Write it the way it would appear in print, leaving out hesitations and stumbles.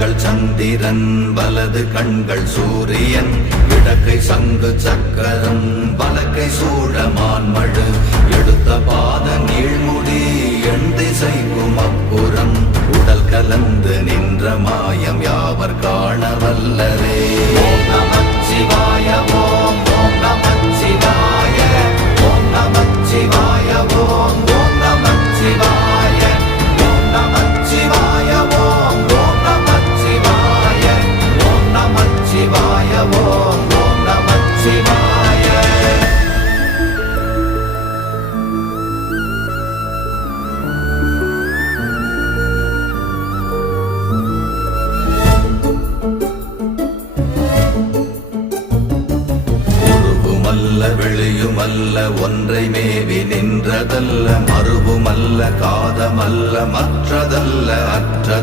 கண்கள் சந்திரன் வலது கண்கள் சூரியன் இடக்கை சங்கு சக்கரம் வலக்கை சூழமான்மழு எடுத்த பாத நீழ்முடி எண் திசைக்கும் அப்புறம் உடல் கலந்து நின்ற மாயம் யாவர் காண வல்லரே. ஓம் நமச்சிவாய ஓம் ஓம் நமச்சிவாய ஓம் நமச்சிவாய ஓம் ஓம் நமச்சிவாய ஓம் நமச்சிவாய ஓம் ஓம் நமச்சிவாய ஓம் நமச்சிவாய ஓம் ஓம் நமச்சிவாய. வெளியுமல்ல ஒன்றை மேவி நின்றதல்ல மறுவுமல்ல காதமல்ல மற்றதல்ல அற்றது